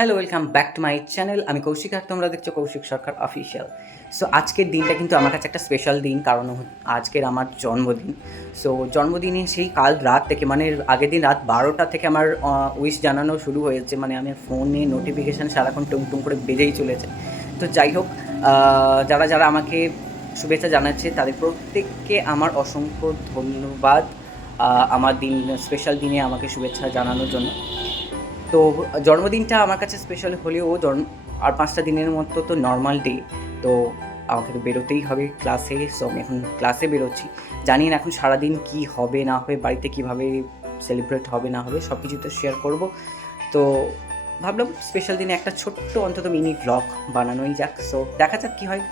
Hello, welcome back to my channel. আমি কৌশিক আর তোমরা দেখছো কৌশিক সরকার অফিসিয়াল। সো আজকের দিনটা কিন্তু আমার কাছে একটা স্পেশাল দিন, কারণ আজকের আমার জন্মদিন। সো জন্মদিনে সেই কাল রাত থেকে, মানে আগের দিন রাত 12টা থেকে আমার উইশ জানানো শুরু হয়েছে। মানে আমার ফোনে নোটিফিকেশান সারাক্ষণ টুং টুং করে বেজেই চলেছে। তো যাই হোক, যারা যারা আমাকে শুভেচ্ছা জানাচ্ছে তাদের প্রত্যেককে আমার অসংখ্য ধন্যবাদ আমার স্পেশাল দিনে আমাকে শুভেচ্ছা জানানোর জন্য। তো জন্মদিনটা আমার কাছে স্পেশাল হলেও আর 5টা দিনের মতো তো নর্মাল ডে। তো আমাকে তো বেরোতেই হবে ক্লাসে। সো আমি এখন ক্লাসে বেরোচ্ছি। জানি না এখন সারাদিন কী হবে না হবে, বাড়িতে কীভাবে সেলিব্রেট হবে না হবে, সব কিছু তো শেয়ার করব। তো ভাবলাম স্পেশাল দিনে একটা ছোট্ট অন্তত মিনি ভ্লগ বানানোই যাক। সো দেখা যাক কী হয়।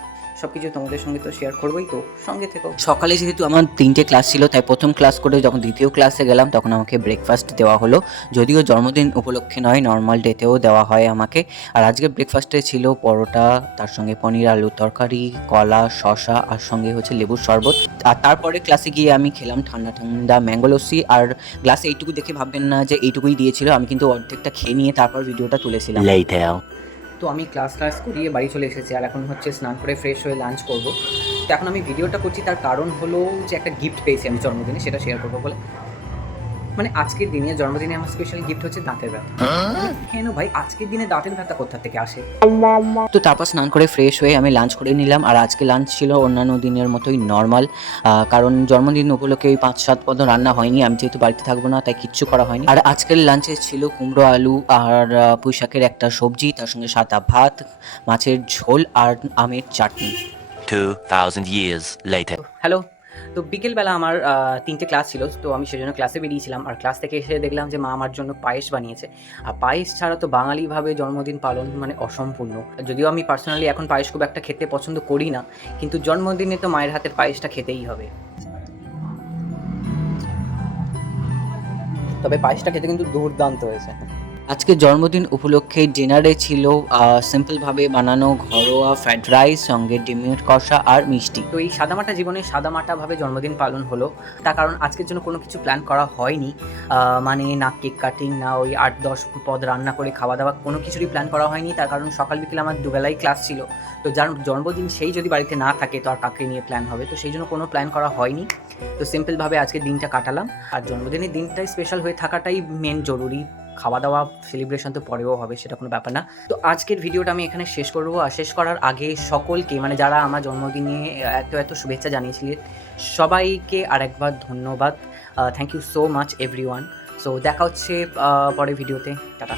সব কিছু তোমাদের সঙ্গে তো শেয়ার করবোই, তো সঙ্গে থেকো। সকালে যেহেতু আমার 3টে ক্লাস ছিল, তাই প্রথম ক্লাস করে যখন দ্বিতীয় ক্লাসে গেলাম তখন আমাকে ব্রেকফাস্ট দেওয়া হলো। যদিও জন্মদিন উপলক্ষে নয়, নর্মাল ডেতেও দেওয়া হয় আমাকে। আর আজকে ব্রেকফাস্টে ছিল পরোটা, তার সঙ্গে পনির আলুর তরকারি, কলা, শসা, আর সঙ্গে হচ্ছে লেবুর শরবত। আর তারপরে ক্লাসে গিয়ে আমি খেলাম ঠান্ডা ঠান্ডা ম্যাঙ্গো লস্যি। আর গ্লাসে এইটুকু দেখে ভাববেন না যে এইটুকুই দিয়েছিল, আমি কিন্তু অর্ধেকটা খেয়ে নিয়ে তারপর ভিডিওটা তুলেছিলাম। তো আমি ক্লাস করিয়ে বাড়ি চলে এসেছি, আর এখন হচ্ছে স্নান করে ফ্রেশ হয়ে লাঞ্চ করব। তো এখন আমি ভিডিওটা করছি, তার কারণ হলো যে একটা গিফট পেয়েছি আমি জন্মদিনে, সেটা শেয়ার করবো বলে। মানে আজকের দিনে জন্মদিনে আমার স্পেশাল গিফট হচ্ছে দাঁতের ব্যথা। কেন ভাই আজকের দিনে দাঁতের ব্যথা কোথা থেকে আসে? তো তারপর স্নান করে ফ্রেশ হয়ে আমি লাঞ্চ করে নিলাম। আর আজকে লাঞ্চ ছিল অন্যান্য দিনের মতোই নর্মাল, কারণ জন্মদিন উপলক্ষে ওই 5-7 পদ রান্না হয়নি। আমি যেহেতু বাড়িতে থাকবো না, তাই কিচ্ছু করা হয়নি। আর আজকের লাঞ্চে ছিল কুমড়ো আলু আর পুঁই শাকের একটা সবজি, তার সঙ্গে সাদা ভাত, মাছের ঝোল আর আমের চাটনি। 2000 years later. হ্যালো। তো বিকেলবেলা আমার 3টে ক্লাস ছিল, তো আমি সেজন্য ক্লাসে বেরিয়েছিলাম। আর ক্লাস থেকে এসে দেখলাম যে মা আমার জন্য পায়েস বানিয়েছে। আর পায়েস ছাড়া তো বাঙালিভাবে জন্মদিন পালন মানে অসম্পূর্ণ। যদিও আমি পার্সোনালি এখন পায়েস খুব একটা খেতে পছন্দ করি না, কিন্তু জন্মদিনে তো মায়ের হাতের পায়েসটা খেতেই হবে। তবে পায়েসটা খেতে কিন্তু দুর্দান্ত হয়েছে। আজকে জন্মদিন উপলক্ষে ডিনারে ছিল সিম্পলভাবে বানানো ঘরোয়া ফ্রাইড রাইস, সঙ্গে ডিমের কষা আর মিষ্টি। তো এই সাদামাটা জীবনে সাদামাটাভাবে জন্মদিন পালন হলো। তার কারণ আজকের জন্য কোনো কিছু প্ল্যান করা হয়নি। মানে না কেক কাটিং, না ওই 8-10 পদ রান্না করে খাওয়া দাওয়া, কোনো কিছুরই প্ল্যান করা হয়নি। তার কারণ সকাল বিকেল আমার দুবেলাই ক্লাস ছিল। তো যার জন্মদিন সেই যদি বাড়িতে না থাকে তো আর কাকে নিয়ে প্ল্যান হবে? তো সেই জন্য কোনো প্ল্যান করা হয়নি। তো সিম্পলভাবে আজকের দিনটা কাটালাম। আর জন্মদিনের দিনটাই স্পেশাল হয়ে থাকাটাই মেন জরুরি। খাওয়া দাওয়া সেলিব্রেশন তো পরেও হবে, সেটা কোনো ব্যাপার না। তো আজকের ভিডিওটা আমি এখানে শেষ করবো। আর শেষ করার আগে সকলকে, মানে যারা আমার জন্মদিনে এত শুভেচ্ছা জানিয়েছিলেন, সবাইকে আরেকবার ধন্যবাদ। Thank you so much everyone. So দেখা হচ্ছে পরের ভিডিওতে। টাটা।